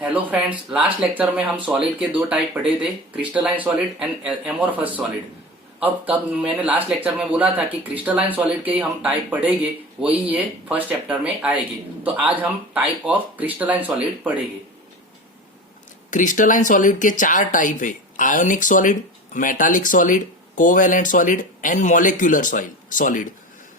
Hello friends, last lecture में हम solid के दो टाइप पढ़े थे, crystalline solid and amorphous solid. अब तब मैंने लास्ट लेक्चर में बोला था कि क्रिस्टलाइन सॉलिड के ही हम टाइप पढ़ेंगे, वही ये फर्स्ट चैप्टर में आएगी। तो आज हम टाइप ऑफ क्रिस्टलाइन सॉलिड पढ़ेंगे। क्रिस्टलाइन सॉलिड के चार टाइप है, ionic solid, metallic solid, covalent solid and molecular solid.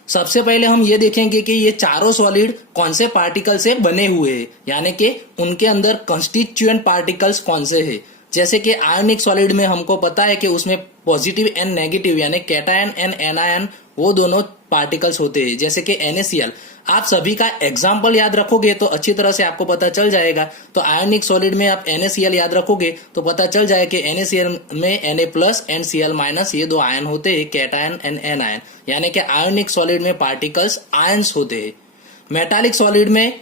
सबसे पहले हम ये देखेंगे कि ये चारों सॉलिड कौन से पार्टिकल से बने हुए हैं, यानी कि उनके अंदर कंस्टिट्यूएंट पार्टिकल्स कौन से हैं। जैसे कि आयोनिक सॉलिड में हमको पता है कि उसमें पॉजिटिव एंड नेगेटिव यानी कैटायन एंड एनायन वो दोनों पार्टिकल्स होते हैं, जैसे कि NaCl। आप सभी का एग्जाम्पल याद रखोगे तो अच्छी तरह से आपको पता चल जाएगा। तो आयोनिक सॉलिड में आप NaCl याद रखोगे तो पता चल जाए कि NaCl में Na+ एंड Cl- ये दो आयन होते हैं, कैटायन एंड एनायन, यानी कि आयोनिक सॉलिड में पार्टिकल्स आयंस होते हैं। मेटालिक सॉलिड में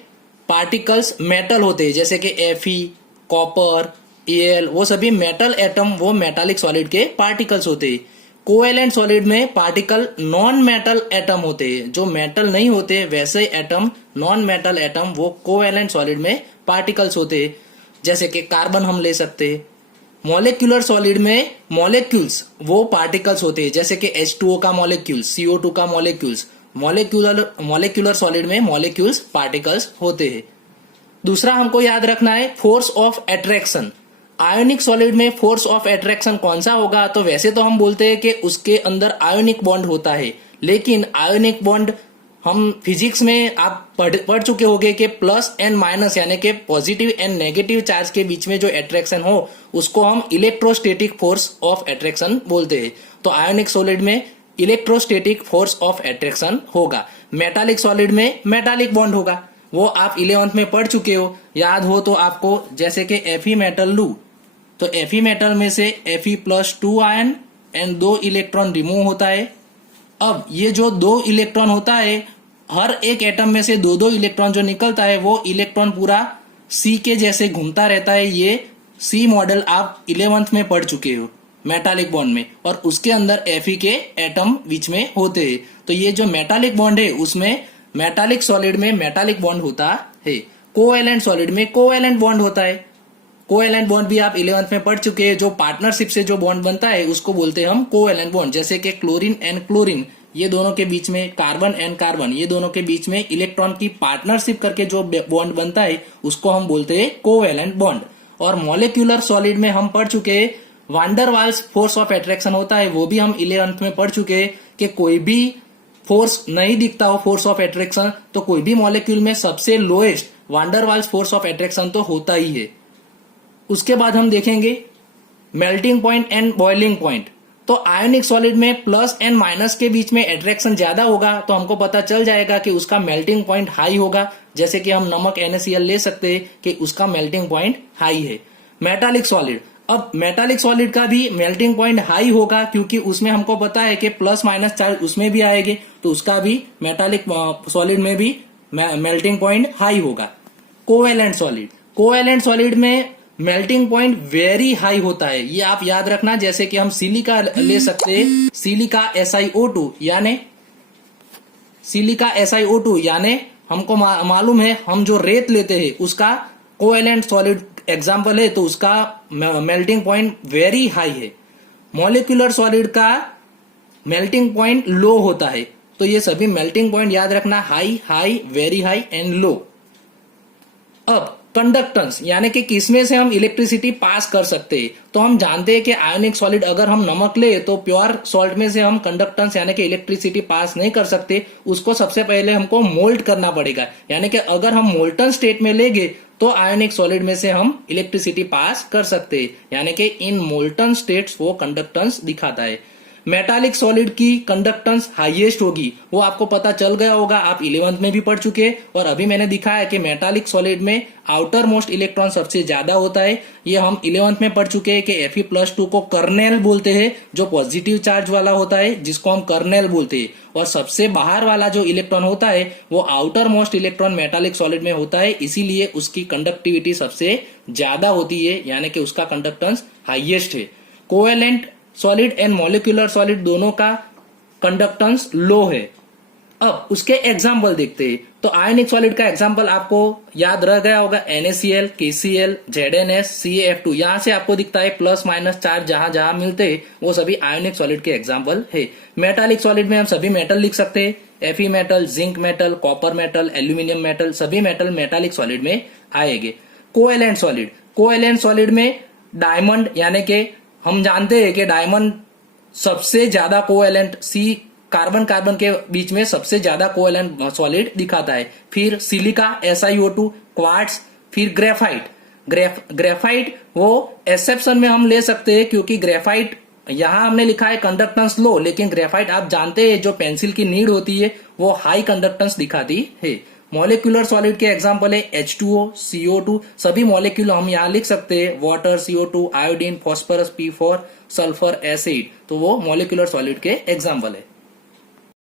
पार्टिकल्स मेटल होते हैं, जैसे कि Fe, कॉपर, Al, वो सभी मेटल एटम वो मेटालिक सॉलिड के पार्टिकल्स होते हैं। कोवेलेंट सॉलिड में पार्टिकल नॉन मेटल एटम होते हैं, जो मेटल नहीं होते वैसे एटम, नॉन मेटल एटम वो कोवेलेंट सॉलिड में पार्टिकल्स होते हैं, जैसे कि कार्बन हम ले सकते हैं। मॉलिक्यूलर सॉलिड में मॉलिक्यूल्स वो पार्टिकल्स होते हैं, जैसे कि H2O का मॉलिक्यूल, CO2 का मॉलिक्यूल्स। मॉलिक्यूलर सॉलिड में मॉलिक्यूल्स पार्टिकल्स होते हैं। दूसरा हमको याद रखना है force of attraction. Ionic solid में फोर्स ऑफ अट्रैक्शन कौन सा होगा, तो वैसे तो हम बोलते हैं कि उसके अंदर आयोनिक बॉन्ड होता है, लेकिन आयोनिक बॉन्ड हम फिजिक्स में आप पढ़ चुके होंगे कि प्लस एंड माइनस यानी कि पॉजिटिव एंड नेगेटिव चार्ज के बीच में जो अट्रैक्शन हो उसको हम इलेक्ट्रोस्टैटिक फोर्स ऑफ अट्रैक्शन बोलते हैं। तो आयोनिक सॉलिड में इलेक्ट्रोस्टैटिक फोर्स ऑफ अट्रैक्शन होगा। मेटालिक सॉलिड में मेटालिक बॉन्ड होगा, वो आप 11th में पढ़ चुके हो, याद हो तो आपको, जैसे कि Fe मेटल लू, तो Fe मेटल में से Fe+2 ion and 2 electron remove होता है। अब ये जो 2 इलेक्ट्रॉन होता है, हर एक एटम में से 2-2 इलेक्ट्रॉन जो निकलता है वो इलेक्ट्रॉन पूरा C के जैसे घूमता रहता है। ये C मॉडल आप 11th में पढ़ चुके हो मेटालिक बॉन्ड में, और उसके अंदर Fe के एटम बीच में होते हैं। तो ये जो मेटालिक बॉन्ड है उसमें मेटालिक सॉलिड में मेटालिक बॉन्ड होता है। कोवेलेंट सॉलिड में कोवेलेंट बॉन्ड होता है। कोवेलेंट बॉन्ड भी आप 11th में पढ़ चुके हैं, जो पार्टनरशिप से जो बॉन्ड बनता है उसको बोलते हैं हम कोवेलेंट बॉन्ड। जैसे कि क्लोरीन एंड क्लोरीन, ये दोनों के बीच में, कार्बन एंड कार्बन, ये दोनों के बीच में इलेक्ट्रॉन की पार्टनरशिप करके जो बॉन्ड बनता है उसको हम बोलते हैं कोवेलेंट बॉन्ड। और मॉलिक्यूलर सॉलिड में हम पढ़ चुके हैं वान डर वाल्स फोर्स ऑफ अट्रैक्शन होता है, वो भी हम 11th में पढ़ चुके हैं कि कोई भी फोर्स नहीं दिखता हो, फोर्स ऑफ अट्रैक्शन, तो कोई भी मॉलिक्यूल में सबसे लोएस्ट वान डर वाल्स फोर्स ऑफ अट्रैक्शन तो होता ही है। उसके बाद हम देखेंगे melting point and boiling point. तो आयोनिक सॉलिड में प्लस एंड माइनस के बीच में अट्रैक्शन ज्यादा होगा, तो हमको पता चल जाएगा कि उसका मेल्टिंग पॉइंट हाई होगा। जैसे कि हम नमक NaCl ले सकते हैं कि उसका मेल्टिंग पॉइंट हाई है। मेटालिक सॉलिड, अब मेटालिक सॉलिड का भी मेल्टिंग पॉइंट हाई होगा, क्योंकि उसमें हमको पता है कि प्लस माइनस चार्ज उसमें भी आएंगे, तो उसका भी मेटालिक सॉलिड में भी मेल्टिंग पॉइंट हाई होगा। कोवेलेंट सॉलिड, कोवेलेंट सॉलिड में मेल्टिंग पॉइंट वेरी हाई होता है, ये आप याद रखना। जैसे कि हम सिलिका ले सकते हैं, सिलिका SiO2 यानी हमको मालूम है, हम जो रेत लेते हैं उसका कोवेलेंट सॉलिड एग्जाम्पल है, तो उसका मेल्टिंग पॉइंट वेरी हाई है। मॉलिक्यूलर सॉलिड का मेल्टिंग पॉइंट लो होता है। तो ये सभी मेल्टिंग पॉइंट याद रखना, high, high, very high and low. अब कंडक्टेंस यानी कि किसमें से हम इलेक्ट्रिसिटी पास कर सकते हैं, तो हम जानते हैं कि आयोनिक सॉलिड अगर हम नमक ले तो प्योर सॉल्ट में से हम कंडक्टेंस यानी कि इलेक्ट्रिसिटी पास नहीं कर सकते, उसको सबसे पहले हमको मोल्ड करना पड़ेगा। यानी कि अगर हम मोल्टन स्टेट में लेंगे तो आयोनिक सॉलिड में से हम इलेक्ट्रिसिटी पास कर सकते हैं, यानी कि इन मोल्टन स्टेट्स वो कंडक्टेंस दिखाता है। मेटालिक सॉलिड की कंडक्टेंस हाईएस्ट होगी, वो आपको पता चल गया होगा, आप 11th में भी पढ़ चुके हैं। और अभी मैंने दिखाया कि मेटालिक सॉलिड में आउटर मोस्ट इलेक्ट्रॉन सबसे ज्यादा होता है, ये हम 11th में पढ़ चुके हैं कि Fe+2 को कर्नेल बोलते हैं, जो पॉजिटिव चार्ज वाला होता है जिसको हम कर्नेल बोलते हैं। और सबसे बाहर वाला जो इलेक्ट्रॉन होता है वो outer most electron metallic solid में होता है, इसीलिए उसकी कंडक्टिविटी सबसे ज्यादा होती है, यानी कि उसका कंडक्टेंस हाईएस्ट है। Covalent solid and molecular solid दोनों का कंडक्टेंस लो है। अब उसके एग्जाम्पल देखते हैं। तो आयनिक सॉलिड का एग्जाम्पल आपको याद रह गया होगा, NaCl, KCl, ZnS, CaF2। यहां से आपको दिखता है प्लस माइनस चार्ज जहां जहां मिलते हैं वो सभी आयनिक सॉलिड के एग्जाम्पल है। मेटालिक सॉलिड में हम सभी मेटल लिख सकते हैं, Fe metal, zinc metal, copper metal, aluminium metal, सभी मेटल मेटालिक सॉलिड में आएंगे। कोएलेंट सॉलिड, कोएलेंट सॉलिड में डायमंड, यानी कि हम जानते हैं कि डायमंड सबसे ज्यादा कोएलेंट, सी कार्बन कार्बन के बीच में सबसे ज्यादा कोएलेंट सॉलिड दिखाता है। फिर सिलिका SiO2, क्वार्ट्ज, फिर ग्रेफाइट। ग्रेफाइट वो एक्सेप्शन में हम ले सकते हैं क्योंकि ग्रेफाइट यहां हमने लिखा है कंडक्टेंस लो, लेकिन ग्रेफाइट आप जानते हैं जो पेंसिल की नीड होती है वो हाई कंडक्टेंस दिखाती है। मॉलिक्यूलर सॉलिड के एग्जांपल है H2O, CO2, सभी मॉलिक्यूल हम यहां लिख सकते हैं, water, CO2, iodine, phosphorus, P4, sulphur, acid. तो वो मॉलिक्यूलर सॉलिड के एग्जांपल है।